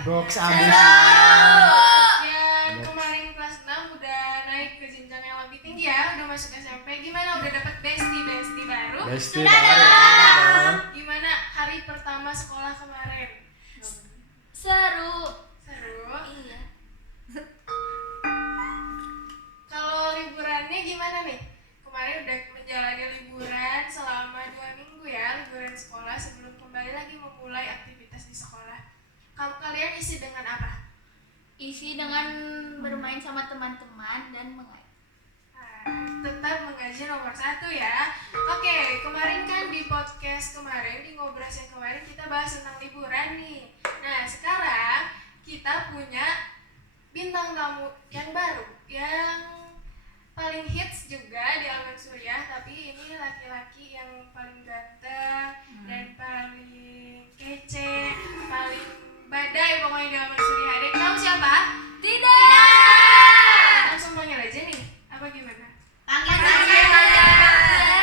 Box Seru. abis. Ya kemarin kelas 6 udah naik ke jenjang yang lebih tinggi ya, udah masuk SMP. Gimana, udah dapat bestie baru? Besti Sudah baru. dong. Gimana hari pertama sekolah kemarin? Seru. Seru. Iya. Kalau liburannya gimana nih? Kemarin udah menjalani liburan selama 2 minggu ya, liburan sekolah sebelum kembali lagi memulai aktivitas di sekolah. Kalian isi dengan apa? Isi dengan bermain sama teman-teman dan mengajar. Tetap mengaji nomor 1 ya. Oke, kemarin kan di podcast kemarin, di ngobras yang kemarin kita bahas tentang liburan nih. Nah, sekarang kita punya bintang tamu yang baru, yang paling hits juga di Alman Surya, tapi ini laki-laki yang paling ganteng dan paling kece, paling badai pokoknya di Alman Surya. Ada yang tahu siapa? Tidak. Langsung panggil aja nih. Apa gimana? Panggil Panggil saja. aja.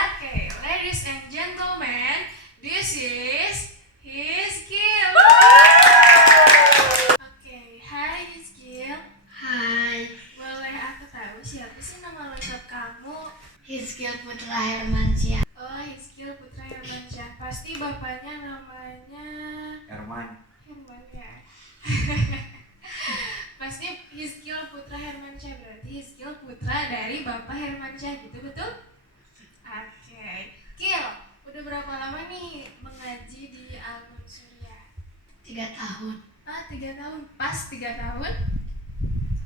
Oke, ladies and gentlemen, this is Hizkil. Oke, hai Hizkil. Hai, Boleh aku tahu siapa sih nama lengkap kamu? Hizkil Putra Hermansyah. Oh, Hizkil Putra Hermansyah. Pasti bapaknya namanya Herman. Herman ya. Pasti Hizkil Putra Hermansyah, berarti Hizkil putra dari Bapak Hermansyah, gitu betul? Oke. Kil, udah berapa lama nih mengaji di Alman Surya? 3 tahun. 3 tahun. Pas 3 tahun?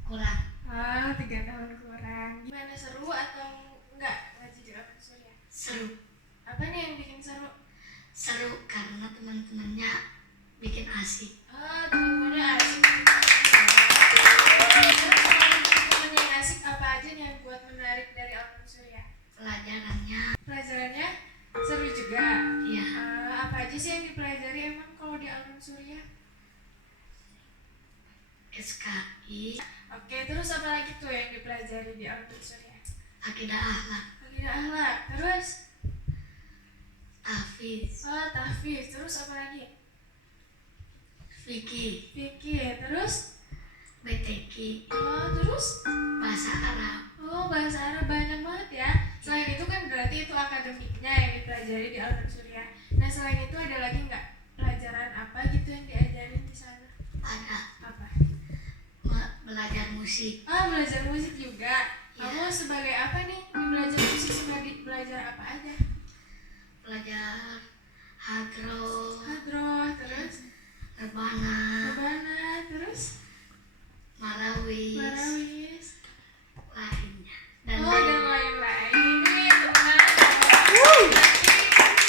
Kurang. 3 tahun kurang. Gimana, seru atau enggak ngaji di Alman Surya? Seru. Apa nih yang bikin seru? Seru karena teman-temannya bikin asik. Teman-temannya asik. Teman yang asik apa aja nih yang buat menarik dari Alman Surya? Pelajarannya Pelajarannya seru juga. ya Apa aja sih yang dipelajari emang kalau di Alman Surya? SKI, Oke, terus apa lagi tuh yang dipelajari di Alman Surya? akidah akhlak, Akidah akhlak. Terus tahfiz, tahfiz. Terus apa lagi? fikih, Fikih. Terus BTQ, terus bahasa Arab, bahasa Arab banyak banget ya. Selain itu kan berarti itu akademiknya yang dipelajari di Alman Surya. Nah, selain itu ada lagi nggak pelajaran apa gitu yang diajarin di sana? ada Apa? belajar musik, Belajar musik juga. Kamu sebagai apa nih? Belajar musik sebagai belajar apa aja? belajar hadroh, Hadroh, terus rebana, rebana, terus marawis, marawis. lainnya. Dan Dan lain-lain. Ini teman. Berarti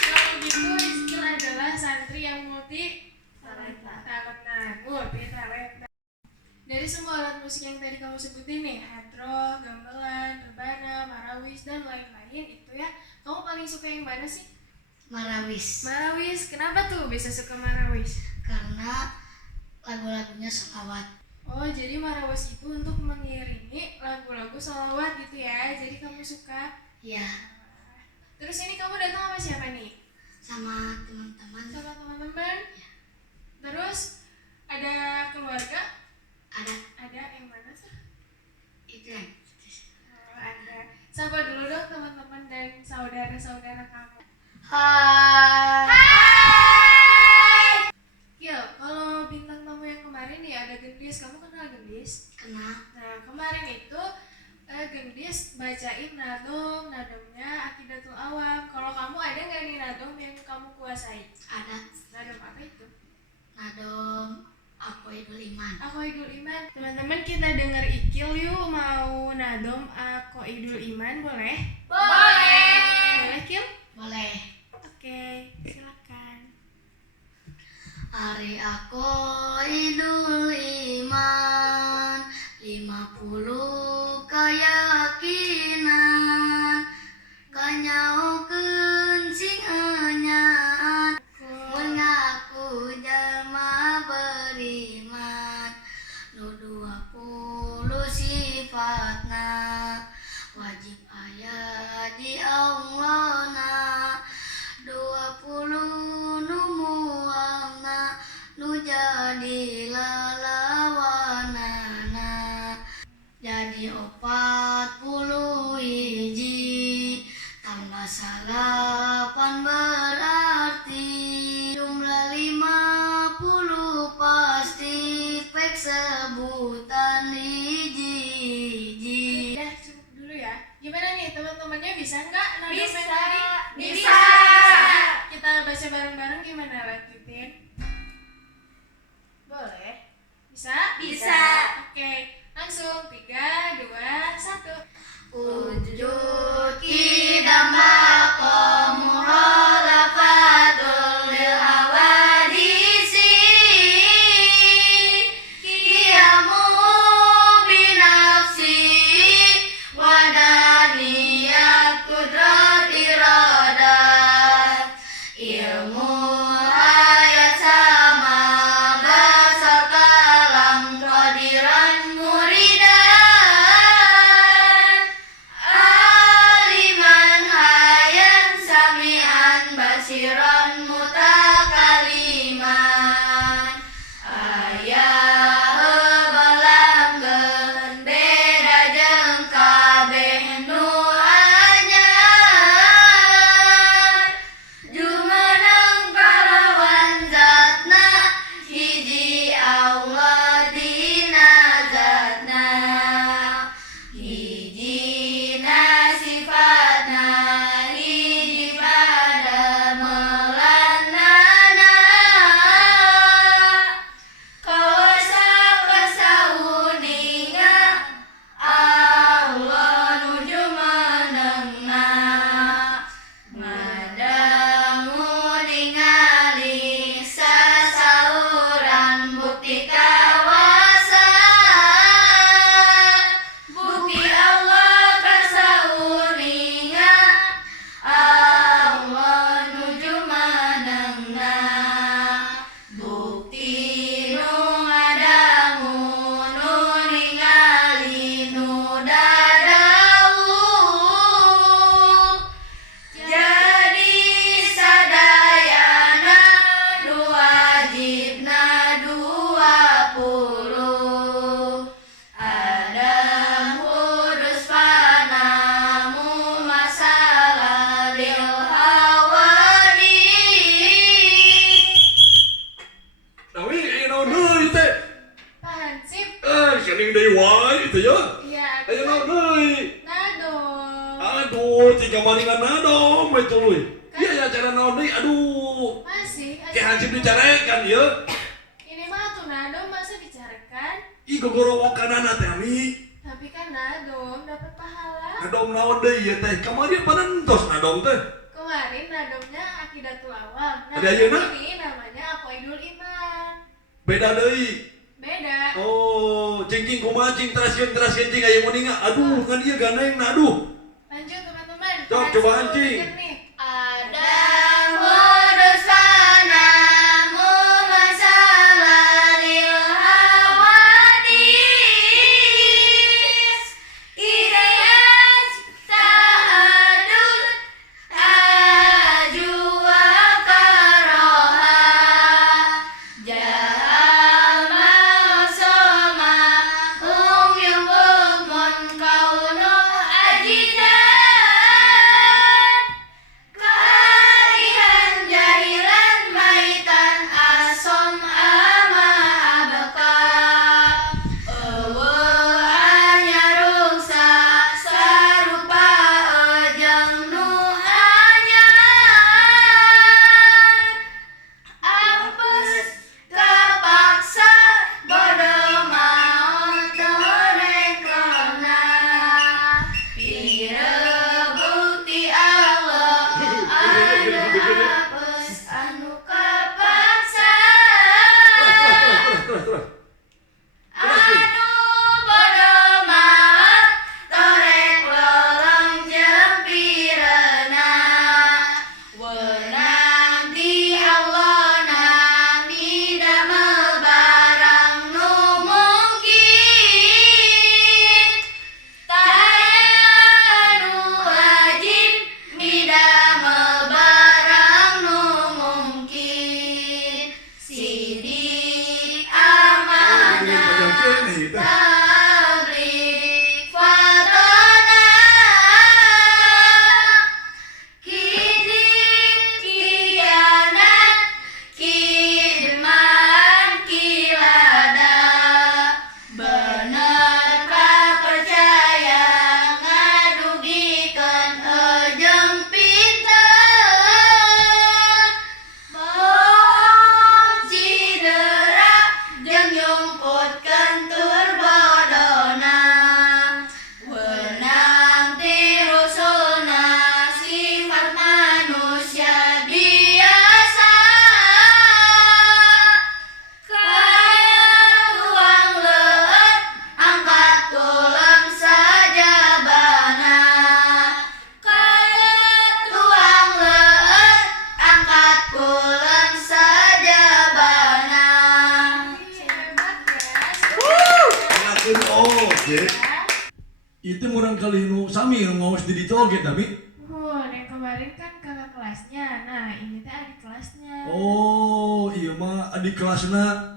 kalau gitu Hizkil adalah santri yang multi talentan. Multi talentan. Dari semua alat musik yang tadi kamu sebutin nih, hadroh, gamelan, rebana, marawis, dan lain-lain itu ya, kamu paling suka yang mana sih? marawis. Marawis. Kenapa tuh bisa suka marawis? Karena lagu-lagunya sholawat. Jadi marawis itu untuk mengiringi lagu-lagu sholawat gitu ya. Jadi kamu suka. Ya, Terus ini kamu datang sama siapa nih? sama teman-teman Sama teman-teman. Terus ada keluarga? ada Ada yang mana tuh? itu yang Ada. Sapa dulu dong teman-teman dan saudara-saudara kamu. Hai. Gil, kalau bintang tamu yang kemarin nih ada Gendis. Kamu kenal Gendis? Kenal Nah, kemarin itu Gendis bacain nadomnya Aqidatul Awam. Kalau kamu ada nggak nih nadom yang kamu kuasai? ada Nadom apa itu? nadom Aqwaidul Iman. Aqwaidul Iman. Teman-teman, kita denger Ikil yuk. Mau nadom Aqwaidul Iman, boleh? Boleh. Boleh, Kil? Boleh. Oke, silakan. Hari Aqwaidul Iman 50 keyakinan kanyaokeun sing enyaan mengaku jalma beriman nu 20 sifatna wajib aya di Allahna 20 nu mualna nu jadi lanjutin? Boleh? Bisa? Bisa. Oke, langsung 3, 2, 1. Wujud kita maqam muralafatul lil hawadisi qiyamu binafsi wadaniyat kudrat iradat ilmu ayat sama basar kalam qadiran muridan aliman hayan sami'an basiran mutakaliman ayah balanggeun beda jeung kabeh nu anyar jumeneng kalawan zatna hiji Allah dina zatna hijina sifatna hiji pada melanana kawasa uninga Allah nuju menengna ngadamu ningali sasaluran bukti kawasa bukti Allah kasauninga Allah nuju menengna bukti nu ngadamu nu ningali nu dadau jadi sadayana nu wajibna 20 Adam hudus panamu masalah lil hawadis Nawi naon deui teh? Pak Hansip. Geuning deui wae teh ya. Iya, Aya naon deui? nado. Aduh, tiga maringan nadom itu euy. Iya ya cara naon deui? Aduh. Masih. Ki hansip dicarekan ieu. Ini mah tuh nado masa dicarikan. Ih gogorowokanana teh ami. Tapi kan nadom dapat pahala. Nadom naon deui ieu teh? Kamari panentos nadom teh. Kemarin nadomnya akidatul awam. Nah, Ada ayeuna? ini namanya aqwaidul iman. Beda deui. Beda. Oh, cing kumaha cing teraskeun cing aya muninga. Aduh, kan ieu ganeng aduh. Lanjut teman-teman. Sok, Hansip coba dulu Hancing. denger nih. Adam hudus panamu masalah lil hawadis Iriyas ta'adul ajwa karoha Jahama soma yung bukmon kauno ajidan kali nu sami nu ngaos di ditu oge tapi. Yang kemarin kan kakak kelasnya. Nah, ini teh adik kelasnya. Oh, iya mah adik kelasna.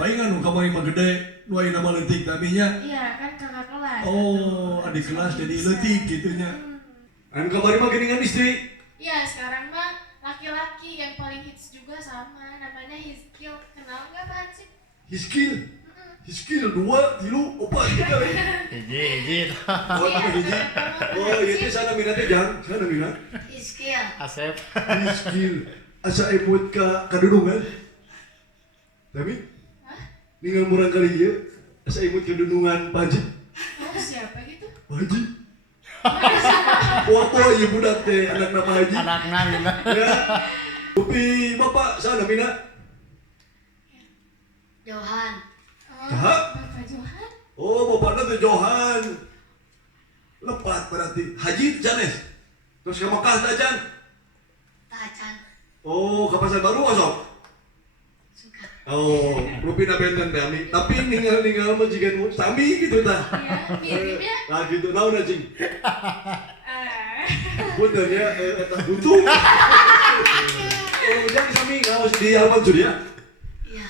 Palingan nu kamari mah gede, nu ayeuna mah leutik taminya. Iya, kan kakak kelas. Oh, adik kelas jadi leutik gitunya. Anu kamari mah geuningan istri. Iya, sekarang mah laki-laki yang paling hits juga sama, namanya Hizkil. Kenal nggak Pak Hansip? Hiskil 2, 3, 4 gitu. Hiji. Oh, hiji. Oh, ieu teh sana mina teh jang, sana mina. Iskil. Asep. Hiskil. Asa emut ka kadudungan. Tapi ninggal murang kali ieu, asa emut kadudungan Panji. Oh, siapa gitu? Haji. Foto ieu budak teh anak nama Haji. Anakna mina. Ya. Upi bapak sana mina. Johan. Bapak Johan. Oh, bapaknya tuh Johan. Lepat berarti. Haji Janes. Terus ke Mekah Tajan. Tacan. Oh, ke Pasar Baru masuk. Suka. Oh, rupina benten teh ami. Tapi ninggal majikanmu sami gitu tah. Iya, mirip ya. Nah gitu, naon anjing. Ah. Punten ya, eta butuh. Oh, jangan sami ngaos di Alman Surya. Iya.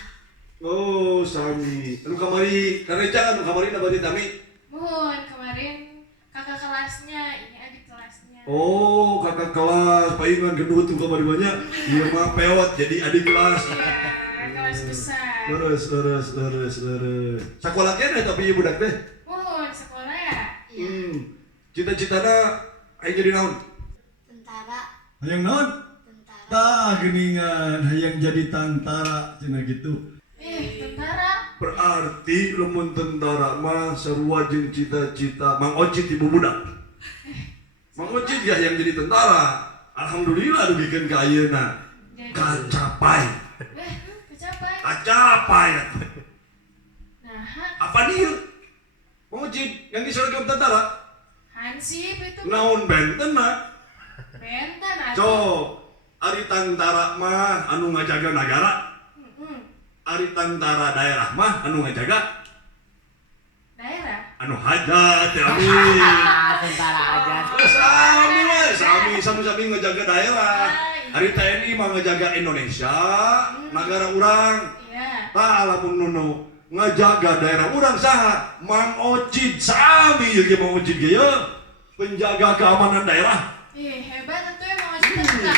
Oh, sami. Anu kamari kareca anu kamari na bari tami. Kemarin kakak kelasnya, ini adik kelasnya. Oh, kakak kelas, paingan gendut tuh kamari banyak. Iya mah pewot jadi adik kelas. Iya, kelas besar. Leres. Sakola kene tapi ieu budak teh. Sekolah ya? Iya. Cita-citana hayang jadi naon? Tentara. Hayang naon? Tentara. Tah geuningan hayang jadi tentara cenah gitu. Tentara. Berarti lamun tentara mah sarua jeung cita-cita Mang Ocit ibu budak. Mang Ocit ya yang jadi tentara. Alhamdulillah dugikeun ka ayeuna. Kacapai. Kecapai. Nah, Apa dia? Mang Ocit yang diseragam tentara. Hansip itu. Naon bentenna? Benten atau? Cok, ari tentara mah anu ngajaga negara. Ari tentara daerah mah anu ngajaga Daerah. anu hajat ya ami. Tentara aja. Sami mah, sami ngajaga daerah. Ari TNI mah ngajaga Indonesia, negara urang. Iya. Tah lamun nunu ngajaga daerah urang saha? Mang Ocit sami ieu ge Mang Ocit ge ye. Penjaga keamanan daerah. Hebat atuh ya mau cerita.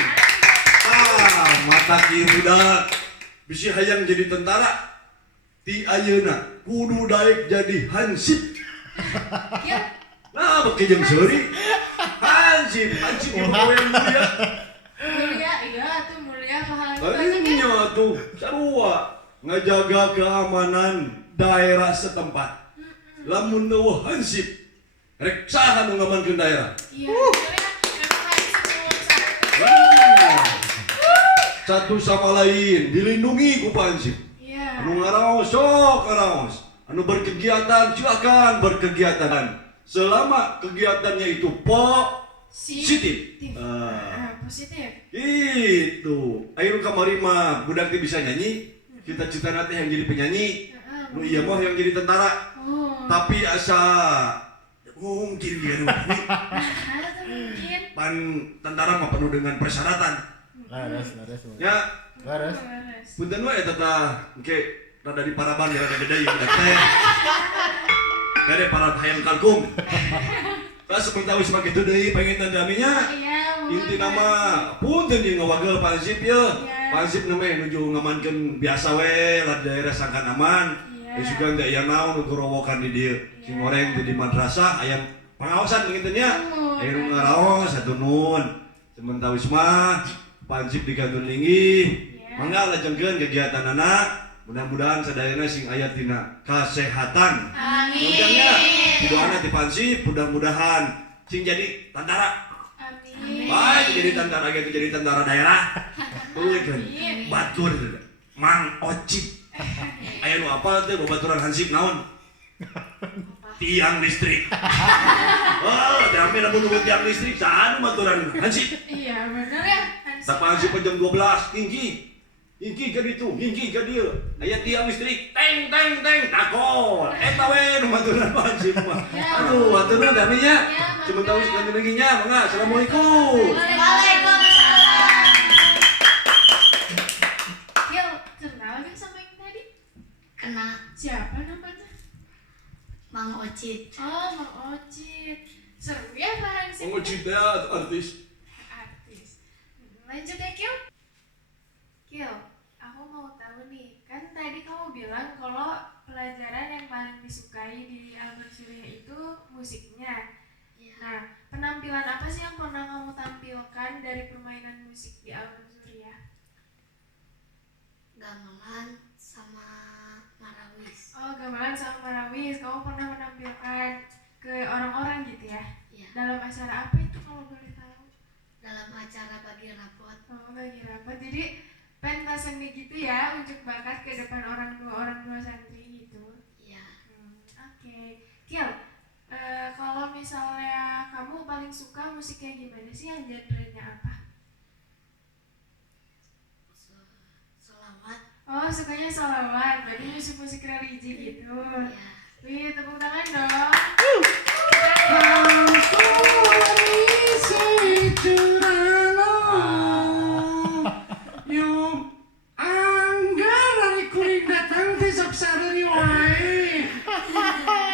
Mata kieu budak. Bisi hayang jadi tentara. Ti ayeuna kudu daek jadi hansip. Kieu. Nah, beki jeung seuri. Hansip ibu yang mulia. Mulia, iya tuh mulia pahalanya banyak ya. Kalinya tuh sarua ngajaga keamanan daerah setempat. Lamun eueuh hansip rek saha nu ngamankeun daerah. Iya, memang Hansip nomor 1. Satu sama lain dilindungi ku hansip. Iya. Anu ngaraos sok ngaraos. Anu berkegiatan silakan berkegiatan. Selama kegiatannya itu positif. Positif. Gitu. Ayo kamari mah budak teh bisa nyanyi. Cita-cita nanti yang jadi penyanyi. Nu iya mah yang jadi tentara. Tapi asa mungkin dia nu. Mungkin. Pan tentara mah penuh dengan persyaratan. Laras. Ya, Laras. punten we eta tah engke rada di paraban ya rada gede ya budak teh. Gede para hayang kalkung. Pas seperti wis make teu deui pengen tandaminya. Iya. Inti nama punten jeung ngawagel Pansip ya. Iya. Pansip namanya nuju ngamankeun biasa we lah daerah sangkan aman. Iya. Sugan teh aya naon gorowokan di dieu. Sing goreng teh di madrasah aya pengawasan begitu nya. Aya nu ngaraos satu nun. Sementawis mah Pansip digantun linggih. Mangga lajengkeun kegiatan anak. Mudah-mudahan sadayana sing aya tina kesehatan. Amin. Ujangnya doana ti Pansip mudah-mudahan sing jadi tentara. Amin. Baik jadi tentara gitu jadi tentara daerah. Tuluy kan. Batur Mang Ocit. Aya nu apal teh babaturan Hansip naon? Tiang listrik. Oh, tapi lamun nu tiang listrik saha nu baturan Hansip? Iya bener ya. Tak Hansip jam 12 tinggi. Hingki ka ditu, hingki ka dieu. Aya tiang listrik, teng teng teng takol. Eta we nu maturan Hansip mah. Aduh, haturna dami nya. Cuma tahu sekali lagi nya, mangga. Assalamualaikum. Waalaikumsalam. Gil, kenal gak sama yang tadi? Kena Siapa namanya? Mang Ocit. Oh, Mang Ocit. Seru ya Pak Hansip? Cita artis. Artis. Lanjut ya Kil. Kil, aku mau tahu nih, kan tadi kamu bilang kalau pelajaran yang paling disukai di Albert Surya itu musiknya. Ya, Nah, penampilan apa sih yang pernah kamu tampilkan dari permainan musik di Albert Surya? gamelan sama marawis. Oh, gamelan sama marawis. Kamu pernah menampilkan ke orang-orang gitu ya? Ya, Dalam acara apa itu kalau boleh tahu? dalam acara bagi rapot. Oh, bagi rapat. Jadi pentas seni gitu ya, unjuk bakat ke depan orang tua santri gitu. Ya, Oke. Kil, kalau misalnya kamu paling suka musiknya gimana sih, yang genrenya apa? solawat. Oh, sukanya sholawat, berarti musik-musik religi gitu. Ya, Wih, tepuk tangan dong.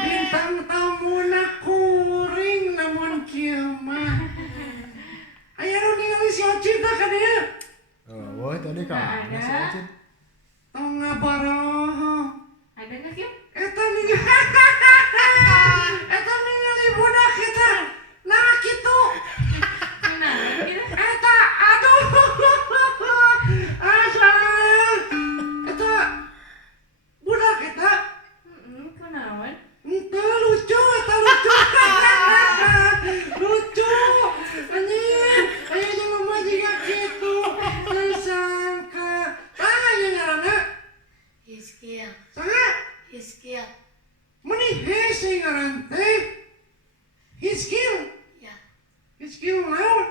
Bintang tamuna kuring namun kieu mah. Aya nu ningali si Ocit tah ka dieu. Oh, woi tadi Nggak kan ada. masih Ocit. Tong ngabaroho. Ada nggak, Kil? Eta ningali eta ningali budak eta. Nah kitu. Kenal gitu? Eta aduh. Asal. Eta budak eta. Kenalan? Ente lucu, eta lucu. Lucu. Anjing, aya jeung mah jiga kitu. Teu sangka. Aya ngaranna. Hiskil. Saha? Hiskil. Meni hese ngaran teh. Hiskil. Ya, Hiskil naon?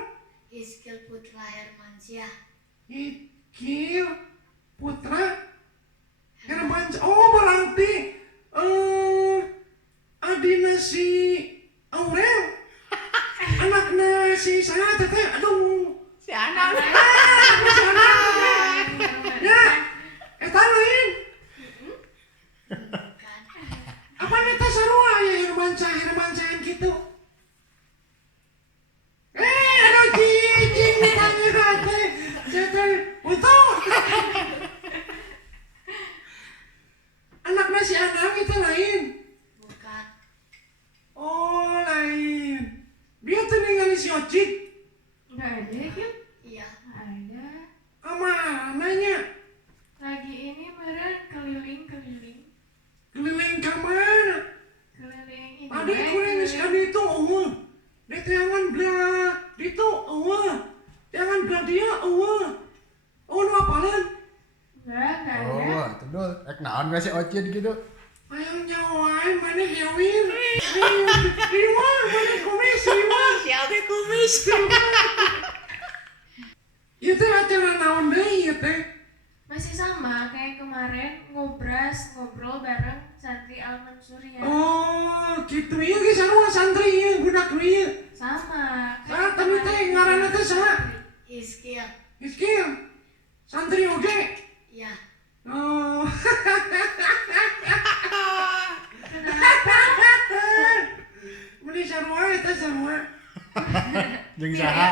Hiskil Putra Hermansyah. Hiskil Putra Hermansyah. Oh, berarti adina si Aurel. Anakna si saha teh teh? Aduh. Si Anang. Si Anang. Ya, eta lain. Bukan. Apa neta sarua ya Hermansyah gitu. Aduh cicing ditanya teh. Saya untung. Anaknya si Anang itu lain. Bukan. Oh, lain. Dia tuh ningali si Ocit. Nggak ada ya, Kil? Iya, Ada. Kemananya? Lagi ini meren keliling-keliling. Keliling ke mana? Keliling ini. Tadi kuring geus ka ditu eueuh. Dek jangan belah ditu eueuh. Jangan belah dia eueuh. Oh, nu apaleun? Nggak ada. Oh, wah, itu dul. Naon gak si Ocit gitu? Hayang nyawain mana hewir. Lima mana kumis lima. Siapa kumis? Ieu teh acara naon deui ieu teh? Masih sama kayak kemarin ngobrol bareng santri Alman Surya. Oh, gitu ieu ge sarua santri ieu budak ieu. Sama. Saha tadi teh ngaranna teh saha? Hiskil. Iskil. Santri oge. Ya, Oh. Meni sarua eta sarua. Jeung saha?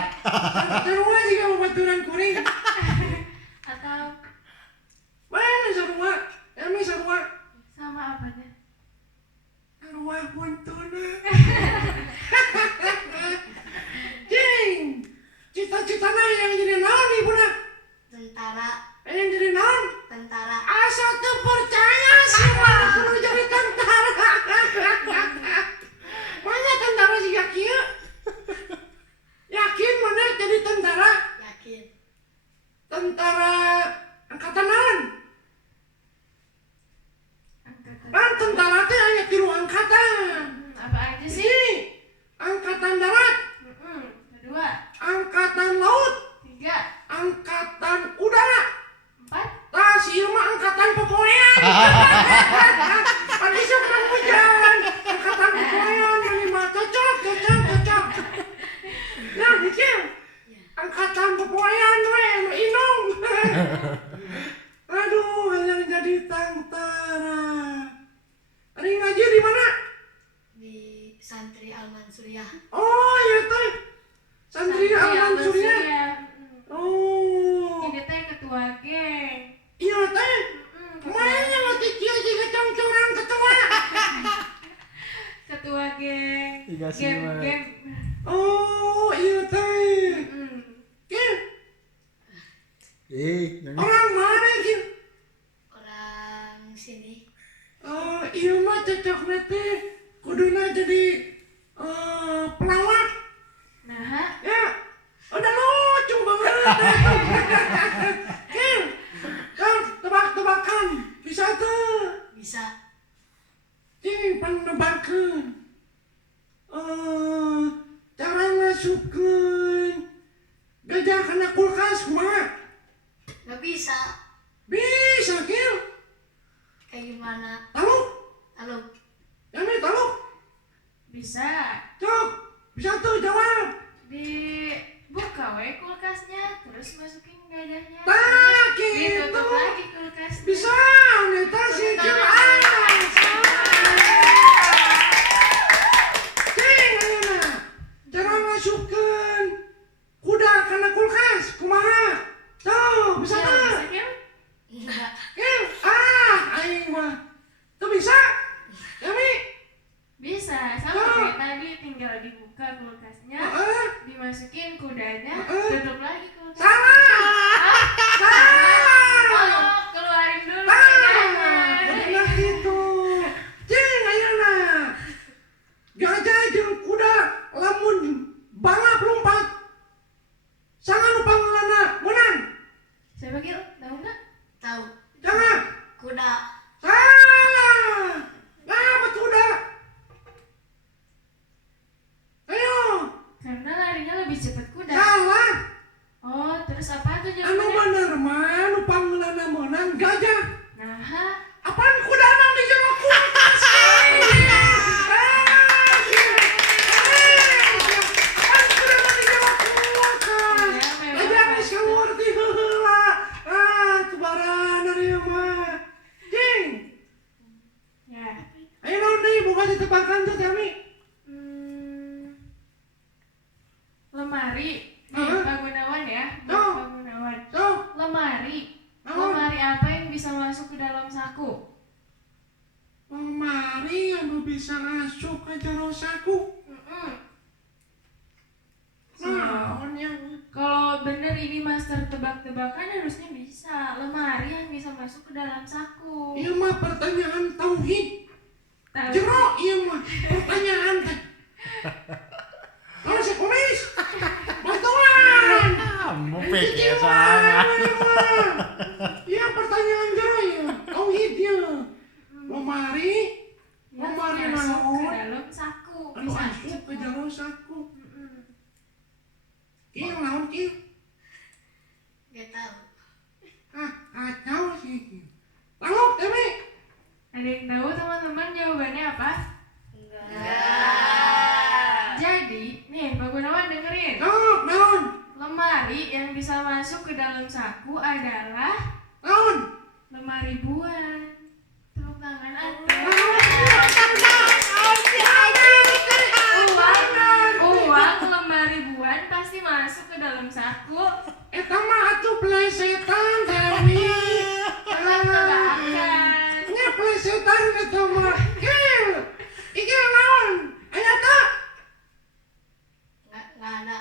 Sarua juga babaturan kuring. Atau Mana sarua? Emi sarua. sama apanya? Sarua puntuna. Jing. Cita-citana yang jadi naon ieu budak? tentara. Yang jadi naon? Tentara. Asa teu percaya sih mah kudu jadi tentara. Mana tentara siga kieu? Yakin mana jadi tentara? Yakin. simak. Game. Oh iya teh. Kil, Yang orang mana Kil? Orang sini. Iya mah cocok nanti kuduna jadi pelawak. Nah, Ya, udah lucu banget. Kil, kan tebak-tebakan bisa tuh. Bisa. Cing penebakan. Cara ngasupkeun gajah kena kulkas kumaha? Gak bisa. Bisa Kil. Kayak gimana? Taluk, Halo. Yami taluk. bisa Cok, bisa tuh jawab. dibuka we kulkasnya, terus masukin gajahnya, Nah, terus gitu. ditutup lagi kulkasnya. Bisa, neta sih Cil. Cing, ayeuna. Cara ngasupkeun kuda kana kulkas kumaha? Tuh, bisa Iya, tuh. bisa Kil? Enggak. Kil, aing mah. Tuh bisa. Yami. Bisa, sama kayak tadi tinggal dibuka kulkasnya, dimasukin kudanya, tutup lagi kulkasnya. Salah. Salah. Oh, keluarin dulu Kudu gajahnya. gitu. Cing ayeuna. Gajah jeung kuda lamun balap lompat. Sangan nu pangalanna menang. Siapa Kil? Tahu nggak? Tahu. Jangan. Kuda. Salah. Ngapa kuda? Ayo. Karena larinya lebih cepat kuda. Salah. Oh, terus apa tuh Anu jawabannya? bener mah nu pangalanna menang gajah. Nah, Apaan kuda nang di jero kulkas? Apaan kuda nang di jero kulkas? Gajah geus ngerti heula. Tubaran ari mah. Cing. ya. Ayo naon deui boga ditebakan tuh Tami. Lemari. Nih, Hah? Pak Gunawan ya. Oh. Pak Gunawan. Sok. Lemari. Naon? Lemari apa yang bisa masuk ke dalam saku? Lemari anu bisa masuk ke jero saku. Naon yang Kalau bener ini master tebak-tebakan harusnya bisa. Lemari yang bisa masuk ke dalam saku. ieu mah pertanyaan tauhid. Tahu. Jero ieu mah pertanyaan teh. Kalau si kumis, bantuan. Kamu pikir salah. Iya pertanyaan jero ya, tauhid ya. Lemari, Yang lemari masuk ke naon? dalam saku. Anu Bisa asup ke jero saku. Mm-mm. Kieu naon kieu? Gak tahu. Kacau sih. Tanguk Temi. Ada yang tahu teman-teman jawabannya apa? Enggak. Jadi, nih Pak Gunawan dengerin. Tanguk naon? Lemari yang bisa masuk ke dalam saku adalah Naon? lemari buan. Tepuk tangan Ate. Uang lemari buan pasti masuk ke dalam saku. Eta mah atuh plesetan Temi. Tebak-tebakan. Nya plesetan eta mah. Kieu. Iki naon? Aya teh? Nggak ada.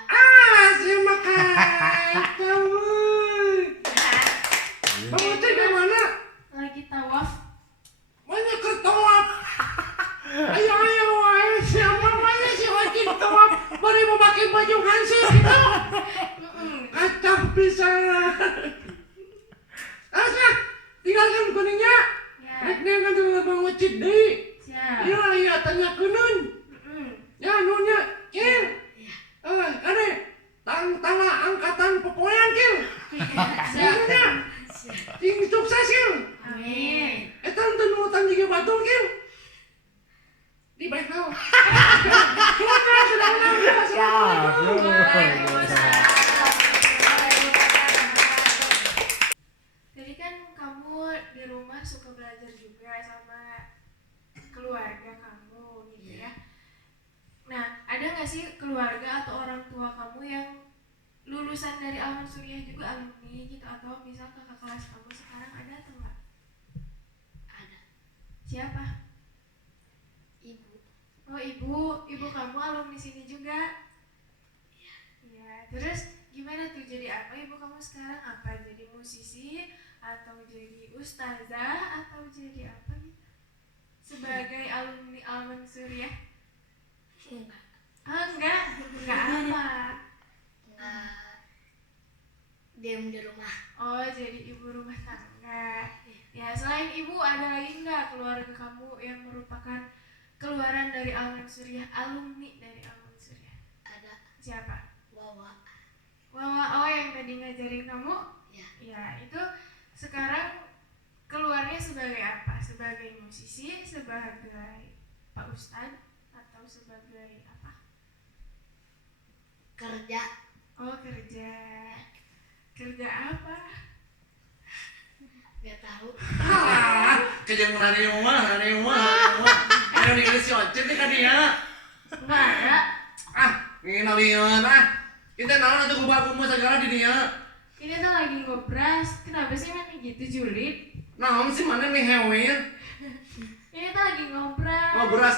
Si makai kamu. Kamu teh di mana? Lagi tawaf. Mana kertawap? Ayo wae siapa mana si Oci tawap bari memakai baju hansip gitu. Kacau pisan. Asa tinggalkan kuningnya. Ya, Rek nengan dulu Bang Ocit deui. siap. Iya tanyakeun. Mm-mm. Ya nunya Kil. Ade tangtala angkatan pepoean Kil. Sebenarnya sing sukses Kil. Amin. Eta teu nurutan jiga batul Kil. Di bekal. Sudah ulang. Jadi kan kamu di rumah suka belajar juga sama keluarga kamu gitu ya. Nah, ada nggak sih keluarga atau orang tua kamu yang lulusan dari Alman Suriah juga alumni gitu, atau misal kakak kelas kamu sekarang ada atau enggak? Ada. Siapa? Ibu. Oh, Oh ibu kamu alumni sini juga? Iya. Terus gimana tuh jadi apa ibu kamu sekarang? Apa jadi musisi atau jadi ustazah atau jadi apa gitu? Sebagai alumni Al-Mansur ya? Enggak. Oh enggak apa? Enggak. Diam di rumah. Oh jadi ibu rumah tangga. Ya selain ibu ada lagi enggak keluarga kamu yang merupakan keluaran dari Al-Mansuriyah, alumni dari Al-Mansuriyah? Ada Siapa? Wawa. Wawa, oh yang tadi ngajarin kamu? Ya. Ya itu sekarang keluarnya sebagai apa? Sebagai musisi, sebagai Pak Ustadz, atau sebagai apa? Kerja. Oh kerja. Kerja apa? Gak tahu. Kejang rani rumah. Ayo nih si Ocet nih kan dia. Enggak ada. Ini nalian Kita naon atuh kumaha segala di dia. Ini tuh lagi ngobras. Kenapa sih mana gitu julid? Naon sih mana nih hewin? Ini tuh lagi ngobras. Ngobras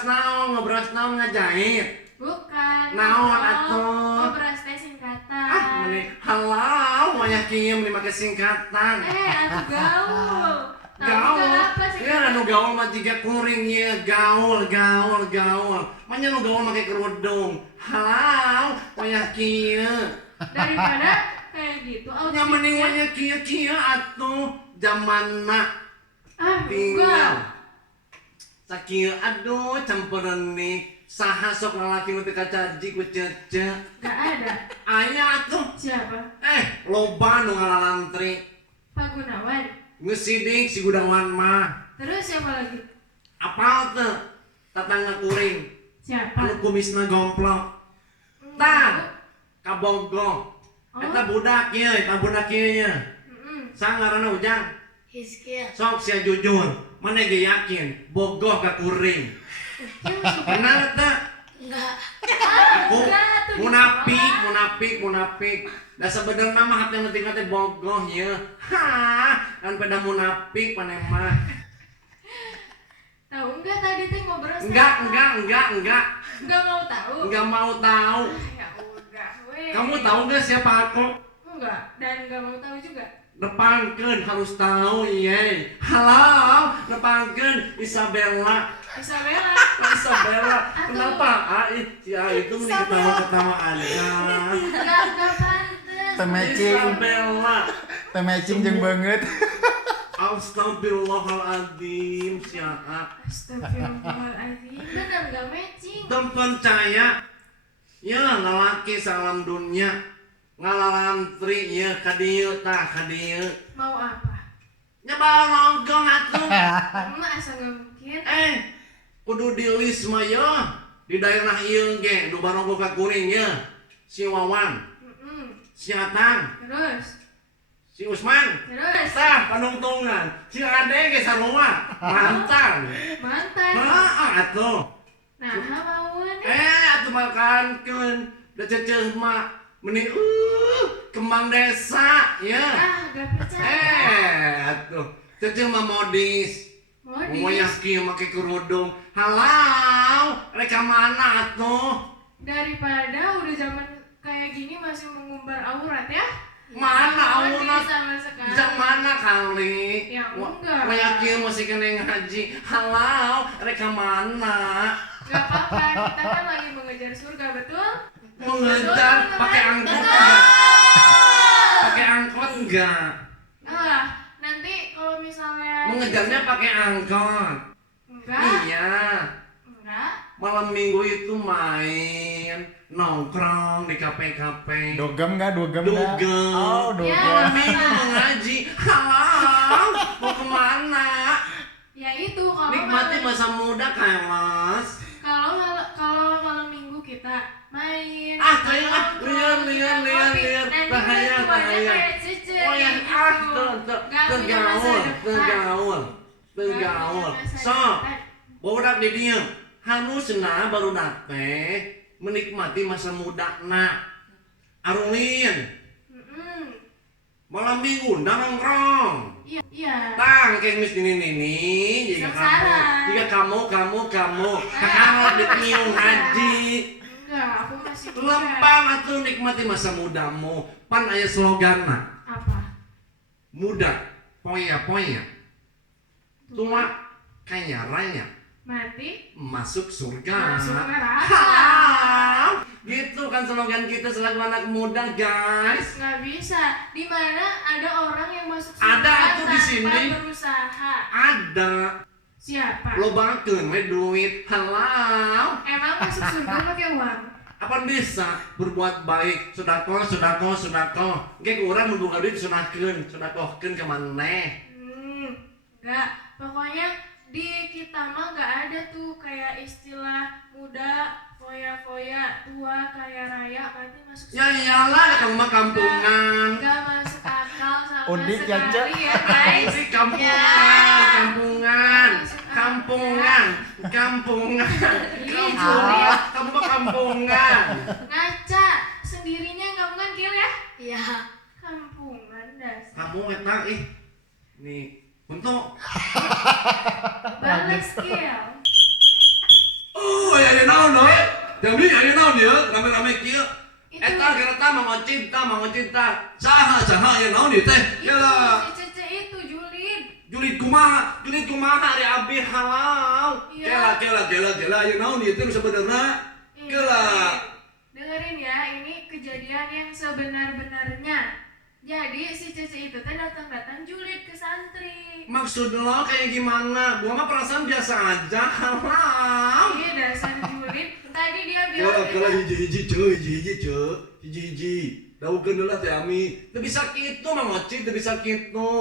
naon ngajahit. Bukan. Naon ngobrol. atuh? Ngobras teh singkatan. Meni halau banyak kieu meni make singkatan. Atuh gaul. Tahu Gaul. nggak apa sih? Ya anu gaul mah jiga kuring ye gaul. Manya nu gaul make kerudung. Halau banyak kieu. Daripada kayak gitu. Nya mending wanya kieu atuh zamanna Enggak. tinggal. Sakieu aduh campuran nih. Saha sok lalaki nu teu kacaji ku cece. Enggak ada. Aya atuh. Siapa? Loba nu ngalalantri. Pak Gunawan. Geus sidik si Gudawan mah. Terus siapa lagi? Apal teu? Tatangga kuring. Siapa? Anu kumisna gomplok. Tah, kabogoh. Eta budak ieu, nya. Sang ngaranna Ujang. Hiskil. Sok sia jujur. Mana ge yakin bogoh ka kuring. Benar teh? Enggak. Aku enggak, tuh munafik. Da sebenarnya mah hati ngeting teh bogoh ye. Kan pada munafik paneh mah. Tahu enggak tadi teh ngobrol sama Enggak. Enggak mau tahu. Enggak mau tahu. Ya udah, weh. Kamu tahu enggak siapa aku? Enggak, dan enggak mau tahu juga. Nepangkeun harus tahu iye. Halo, nepangkeun Isabella. Isabella. Kenapa? Si itu mending ketawa-ketawa aja. Enggak pantes. Isabella. Matching jeung banget. Astagfirullahaladzim, siapa? Astagfirullahaladzim. Benar enggak matching. Tem percaya. Ya, lalaki salam dunia. Ngalalantri ya kadieu. Mau apa? Nyebal nonggong atuh. Emak asa enggak mungkin. Kudu di list mah ya. Di daerah ieu ge, nu baronggo ka kuring ya. Si Wawan, si Atang, Terus. si Usman. Tah panungtungan. Si Ade ge sarua. Mantan. Atuh. Nah, mauan. Atuh makankeun. Da ceuceuk mah meni kembang desa ya. Enggak percaya. Atuh. Ceuceuk mah modis. Modis. Mau yakin make kerudung. Halau, reka mana atuh? Daripada udah zaman kayak gini masih mengumbar aurat ya? Mana Modis aurat? sama sekarang. Bisa mana kali? Ya, enggak. Mau yakin masih kena ngaji. Halau, reka mana? Gak apa-apa, kita kan lagi mengejar surga, betul? Mengejar pakai angkot enggak? Pakai angkot enggak? Nanti kalau misalnya Mengejarnya pakai angkot. enggak, Iya. enggak, Malam minggu itu main nongkrong di kafe-kafe. Dogem enggak? Dugem. Oh, Ya. Malam dogem. minggu mengaji. Halau, mau kemana? ya itu kalau Nikmati malam, masa muda kelas. kalau malam minggu kita main, Lihat. bahaya, Bahaya. Oh ya, tergaul. So, bodak di dia. Harusna baru teh menikmati masa muda nak. Arulin, malam minggu nongkrong. Iya. Tang kayak mis ini jika kamu kalau ditiung haji Enggak, aku masih muda. lempang atau nikmati masa mudamu. Pan aya slogan Apa? muda poya tua kaya raya Mati? masuk surga. Masuk neraka. Hahaha. Gitu kan slogan kita selaku anak muda guys. Nggak bisa. Di mana ada orang yang masuk Ada surga tuh di tanpa sini. berusaha. Ada Siapa? lo bangkeun we duit halal. Emang masuk surga pakai uang? Apa bisa berbuat baik sodako kayak orang membuka duit sodakohkeun ke maneh. Enggak. Pokoknya di kita mah nggak ada tuh kayak istilah muda, foya-foya, tua, kaya raya, mati masuk Ya iyalah kamu mah kampungan. Nggak masuk akal sama Unik ya, Cak. sekali ya guys. Ini kampungan. Ih, Juli. Kamu mah kampungan. Ngaca sendirinya nggak mungkin kill ya? Iya. Kampungan dasar. Kamu eta nih untuk Balas kill. Oh, aya naon we? Jadi aya naon ieu? Rame-rame kieu. Itu eta mau cinta. Saha aya naon ieu teh? itu Yalah. si Cece itu Julid. Julid kumaha ari abi halal. Iya. Kela aya naon ieu teh nu sabenerna? Kela. Dengerin ya, ini kejadian yang sebenar-benarnya. Jadi si Cece itu teh datang julid ke santri. Maksud lo kayak gimana? Gua mah perasaan biasa aja halal. Iya dasar julid. Tadi dia bilang Kela hiji-hiji hiji. Daukeun heula teh Ami. Teu bisa kitu Mang Ocit, teu bisa kitu.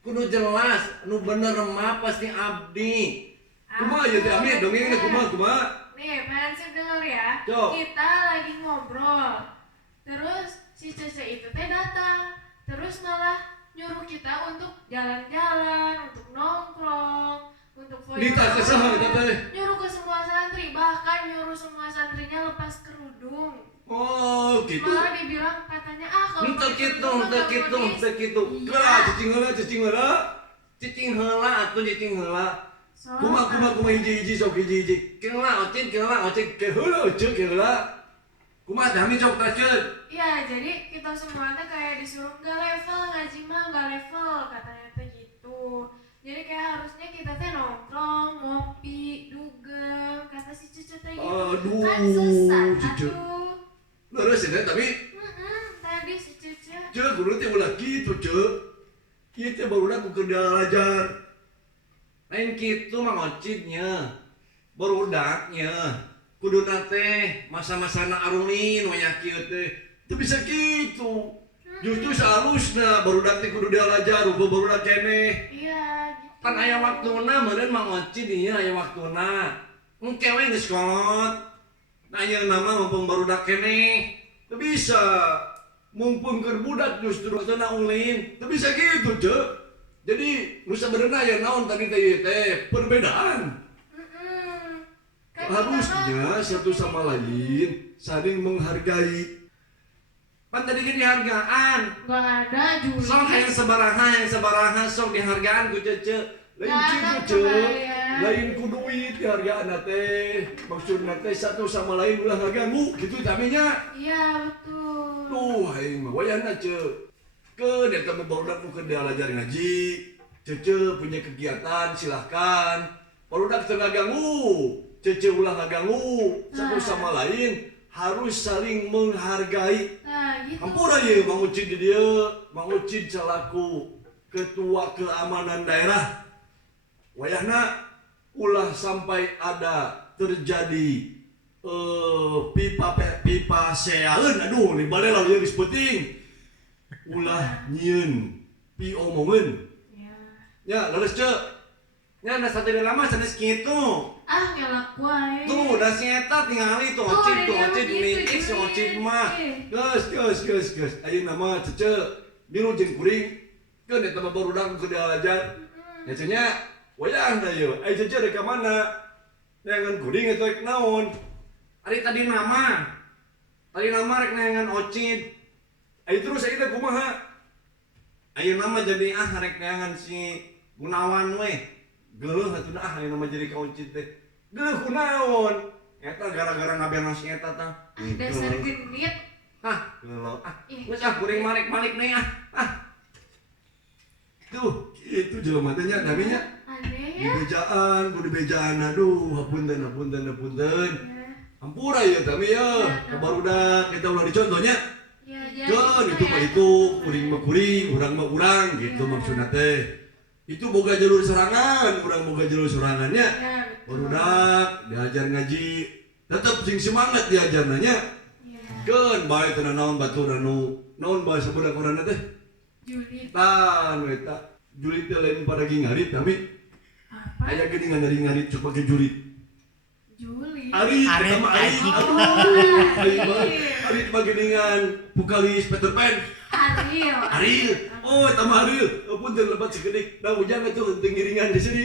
Kudu jelas, nu bener mah pasti abdi. Kumaha ieu teh Ami? Dongengna kumaha? Nih, Mansip denger ya. Cok. Kita lagi ngobrol. Terus si Cece itu teh datang. Terus malah nyuruh kita untuk jalan-jalan, untuk nongkrong, untuk Nita ke saha eta teh? nyuruh ke semua santri, bahkan nyuruh semua santrinya lepas kerudung. Oh, gitu. Malah dibilang katanya kalau Henteu pakai kitu, kerudung henteu nggak kitu, boleh. henteu kitu. Kela cicing heula. Cicing heula atuh cicing heula. So, Kumaha hiji-hiji sok hiji-hiji. Keula Ocit. Ke heula cek ke heula. Kumaha teh Ami sok taskeun? iya, jadi kita semua teh kayak disuruh nggak level, ngaji mah nggak level, katanya teh gitu. Jadi kayak harusnya kita teh nongkrong, ngopi, dugem, kata si Cece teh gitu. Aduh, Kan sesat, Cece. aduh. Leres ya tapi Tadi si Cece. cek kudu teh ulah kitu cek. Ieu teh barudak ku kendala ajar. Lain kitu Mang Ocitnya. Barudaknya. Kuduna teh masa-masana arulin wanya kieu teh. Teu bisa kitu. Justru seharusna barudak teh kudu dialajar, rupa barudak keneh. Iya, gitu. Kan aya waktuna meureun Mang Ocit ieu aya waktuna. Engke we geus kolot. Nah yang nama mumpung barudak keneh. Teu bisa. Mumpung keur budak justru sana ulin. Teu bisa gitu cek. Jadi nu sabenerna aya naon tadi teh ieu teh perbedaan. Kan kita mah- Harusnya satu sama lain saling menghargai. Pan tadi ge dihargaan. Nggak ada Juli. Sok hayang sabaraha sok dihargaan ku Cece. Lain Nggak kitu ada cek. kebayang. Lain ku duit dihargaan teh. Maksudna teh satu sama lain ulah ngaganggu gitu taminya. Iya, betul. Tuh, aing mah wayahna cek. Ke dia teh barudak nu keur dialajar ngaji. Cece punya kegiatan silahkan. Barudak teu ngaganggu. Cece ulah ngaganggu. Satu sama lain harus saling menghargai. Nah, gitu. Hampura ye Mang Ucid di dieu. Mang Ucid selaku ketua keamanan daerah. Wayahna ulah sampai ada terjadi pipa seaeun aduh li balela ieu geus penting. Ulah nyieun pi omongeun. Ya. Ya, leres ceuk. Nya da satu di lama sanes kitu. Ah, ngelak wae. Tuh, da si eta tingali tuh Tuh, Ocit dia milik begitu, si Ocit Juli. mah. Geus. Ayeuna mah cece biru jeung kuring. Keun eta mah barudak keur dialajar. Ya cenah wayah da ieu. Ai cece rek ka mana? Neangan kuring eta rek naon? Ari tadi nama rek nengan Ocit. Ai terus ayeuna kumaha? Ayeuna mah jadi rek neangan si Gunawan we. Geuleuh atuh ayeuna mah jadi kauncit teh. Geuleuh kunaon? Eta gara-gara ngabeana si eta tah. Dasar genit. Geuleuh Ih. geus kuring malik-malik nih Tuh, itu jelema teh nya daminya. Aneh Di ya. bejaan, aduh, hapunten. Ya. Hampura ya tami ya, kabarudak kita ulah dicontohnya. Ya, jadi Kan gitu itu ya. mah itu, kuring mah kuring, urang mah urang, gitu Ya. maksudna teh. Itu boga jalur serangan, urang boga jalur serangannya. Ya, betul. Barudak diajar ngaji, tetep sing semangat diajarnanya. Ya. Kan bae teu naon batur anu naon bahasa budak urang teh. Julid. Tan eta julit teh lain pada gingarit tapi Apa? aya geuningan dari ngarit coba ke julit. Julid. Arit, Arit, pertama Arit, Arit. aduh, Arit banget. Arit bageningan vokalis Peter Pan. Ariel. Ariel, oh tambah Ariel, ampun teu lebat sekedik. Da ujang atuh teu ngiringan di sini.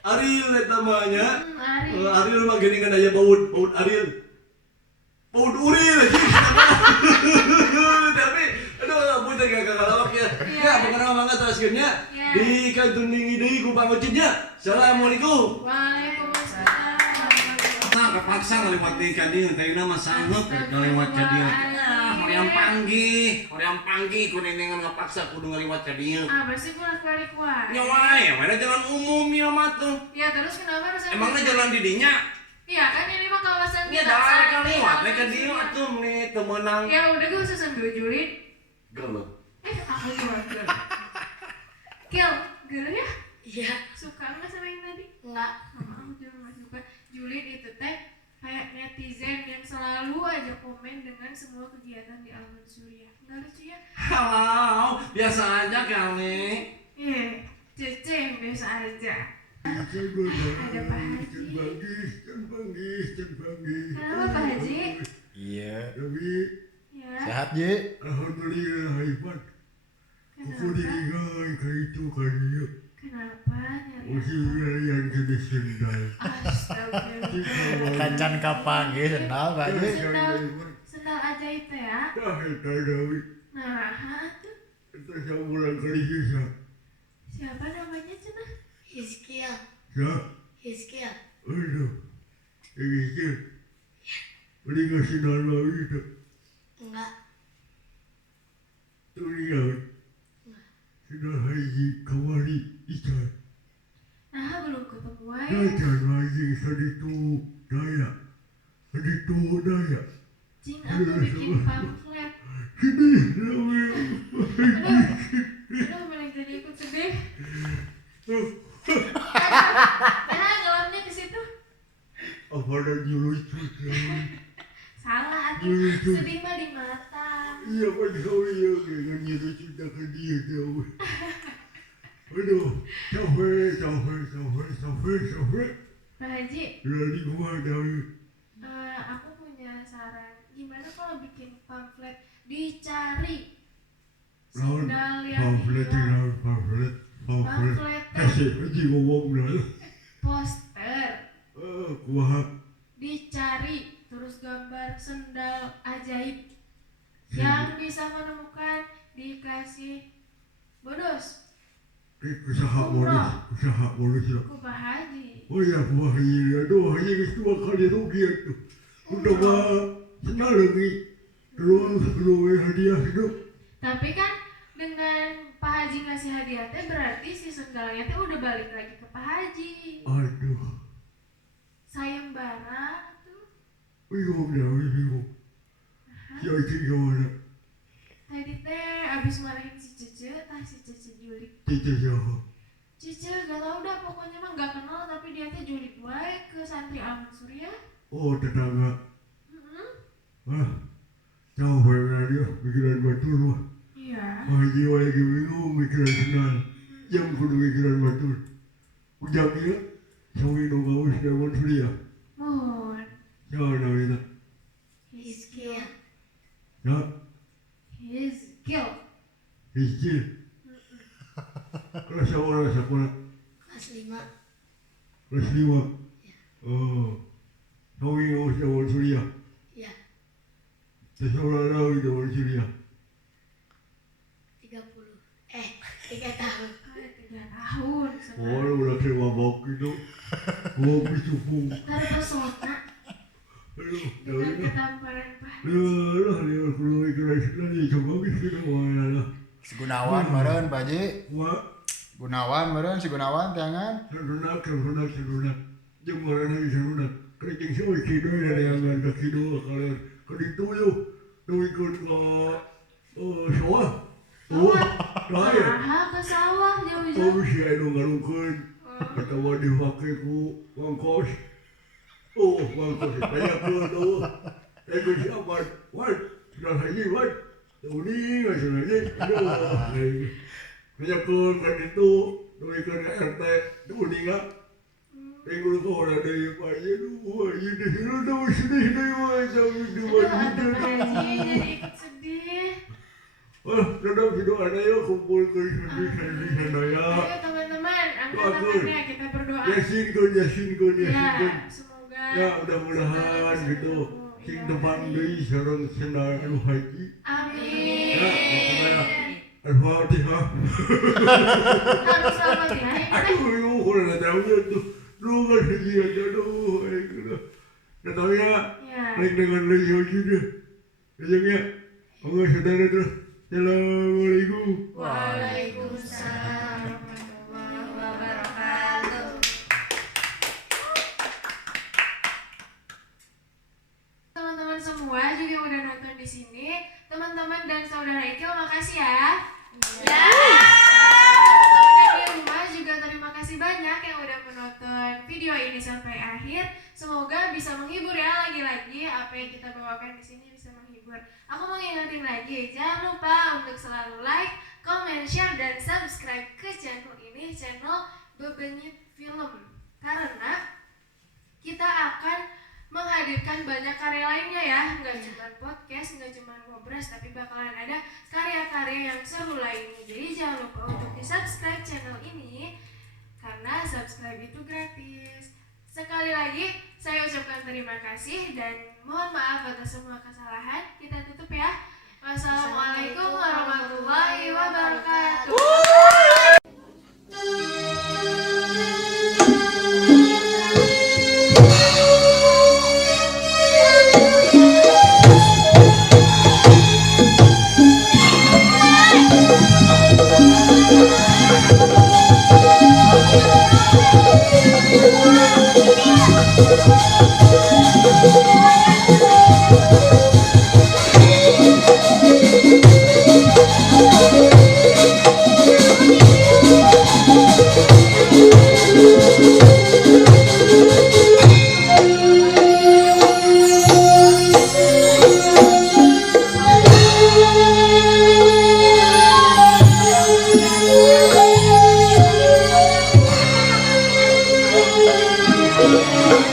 Ariel eta mah nya. Ariel. Ariel mah geuningan aya baud Ariel. Baud Uril lagi. Tapi aduh ampun teh gak kalawak ya. Ya, pokona mangga teraskeun nya. Ya. Di kantuning deui ku Bang Ocit nya. Assalamualaikum. Waalaikumsalam. Nah, kepaksa ngaliwat di kadieu, tayuna mah sangeup ngaliwat ka dieu. Hoream panggih ku nenengan ngapaksa kudu ngaliwat ka dieu. Apa sih bolak-balik wae? Nya wae, mana jalan umum ya mah tuh. Ya terus kenapa harus Emangnya jalan di dinya? Iya kan ini mah kawasan Nya kita dah santai, kaliwat we ka aman dieu sih. atuh nih teu meunang. Ya udah gue susun 2 Julid. Geuleuh. Aku juga gel. Gel, gel ya? Iya. Suka nggak sama yang tadi? Enggak. Aku juga nggak suka. Julid itu teh kayak netizen yang selalu aja komen dengan semua kegiatan di Alman Surya. Nggak lucu ya? Halo, biasa aja kali. Iya, Cece yang biasa aja. Ada Pak Haji. Kenapa Pak Haji? Iya. Ya. Sehat, Ji? Alhamdulillah hebat. Aku Kenapa? diingat kayak itu kali ya. Kenapa? Nyari Usia yang jadi sendal. Astagfirullah. Kacan kapang ya, sendal, Pak Ji. Sendal ajaib teh ya. Dah itu Dawi. Nah, tuh Kita sebulan kali bisa. siapa namanya cenah? Hizkiel. Ya, Hizkiel. aduh. Ini sih. Beli ngasih nama itu. Enggak. Tuh lihat. Sudah haji kembali ikan. Nah, belum ketemu aja. Dajan haji saditu daya. Saditu daya. Cing, aku bikin pamflet. Sini, Dawi. Aduh, malah jadi ikut sedih. Nah, gelapnya ke situ. Apa ada lucu Dawi? Salah, aku Lucu. sedih mah di mata. Iya Pak Dawi ya, dengan nyuruh cinta ke dia Dawi. Aduh, capek. Pak Haji, Dari gua Dawi. aku punya saran. Gimana kalau bikin pamflet dicari sendal yang hilang? Pamflet. Pamflet Kasih haji ngomong dah. poster Kuah. dicari terus gambar sendal ajaib yang bisa menemukan dikasih bonus Usaha bonus ya. ku Pak Haji. Oh ya, kuah haji. Aduh, haji ke 2 kali rugi itu. Udah mah senang lagi. Terus hadiah hidup. Tapi kan dengan Pak Haji ngasih hadiah teh berarti si sendalnya teh udah balik lagi ke Pak Haji. Aduh. Sayembara tuh. Bingung Dawi, bingung. Si Aji gimana? Tadi teh abis marahin si Cece, si Cece julik. Cici siapa? Cece gak tau dah pokoknya mah gak kenal tapi dia teh julik baik ke santri Alman Surya. Oh, tetangga. Mm-mm. Jauh banget dia, pikiran batur mah. Iya. Haji lagi bingung, pikiran senang. Jam kudu pikiran batur. Ujangnya, sawi nunggu sudah Surya. Mohon. Siapa namanya? Hizkiel. Ya, His kill. Rizky. Kelas sekolah. Kelas 5. Kelas 5. Oh. Sawi nunggu sudah Surya. Iya. Seseorang lagi sudah Surya. 3 3 tahun. 3 tahun. Oh, udah kayak mabok gitu. Oh, bisupung. Terpesona. Aduh, Dengan ketampanan Pak. lah, dia keluar keras lagi. Coba bisa mana lah. Si Gunawan meureun Pak Haji. Wah, Gunawan meureun si Gunawan teangan. serunak. Jemur lagi serunak. Kerjeng sih kido dari yang ada kido kalau itu yuk. Tuh ikut ke sawah. Oh, raya. Ke sawah jauh-jauh. Oh, si Aino ngarungkeun. Ketawa dipakai ku wangkos. Oh, wangkos. Banyak tuh. Ego siapa? Wan, sudah lagi wan. Uning aja lagi. Banyak tuh kan itu. Tuh ikan RT. Uning ah. Ego lu kau ada yang banyak tuh. Ini sedih nih macam itu. Aduh, Pak Haji jadi ikut sedih. Oh, dadah video ada ya kumpul ke sedih sana ya. Ayo teman-teman, angkat tangannya kita berdoa. Yasin kun. Ya, semoga Ya mudah-mudahan gitu. Sing depan deui sareng cenah anu haji. Amin. Ya, makanya Al-Fatihah. Harus selamat ya. Aduh, yuk, kalau ada tahunya tuh. Lu kan haji aja aduh. Nah, tahu ya. Ya. Baik dengan lagi haji deh. Kayaknya. Monggo saudara terus. Assalamualaikum. Waalaikumsalam warahmatullahi wabarakatuh. Teman-teman semua juga yang udah nonton di sini, teman-teman dan saudara Ikil makasih ya. Ya. Teman-teman yang di rumah juga terima kasih banyak yang udah menonton video ini sampai akhir. Semoga bisa menghibur ya, lagi-lagi apa yang kita bawakan di sini bisa menghibur. Aku mau ngingetin lagi, jangan lupa untuk selalu like, comment, share, dan subscribe ke channel ini, channel Bebenyit Film. Karena kita akan menghadirkan banyak karya lainnya ya, nggak cuma podcast, nggak cuma ngobras, tapi bakalan ada karya-karya yang seru lainnya. Jadi jangan lupa untuk di subscribe channel ini, karena subscribe itu gratis. Sekali lagi saya ucapkan terima kasih dan mohon maaf atas semua kesalahan. Kita tutup ya. Wassalamualaikum warahmatullahi wabarakatuh. Thank you.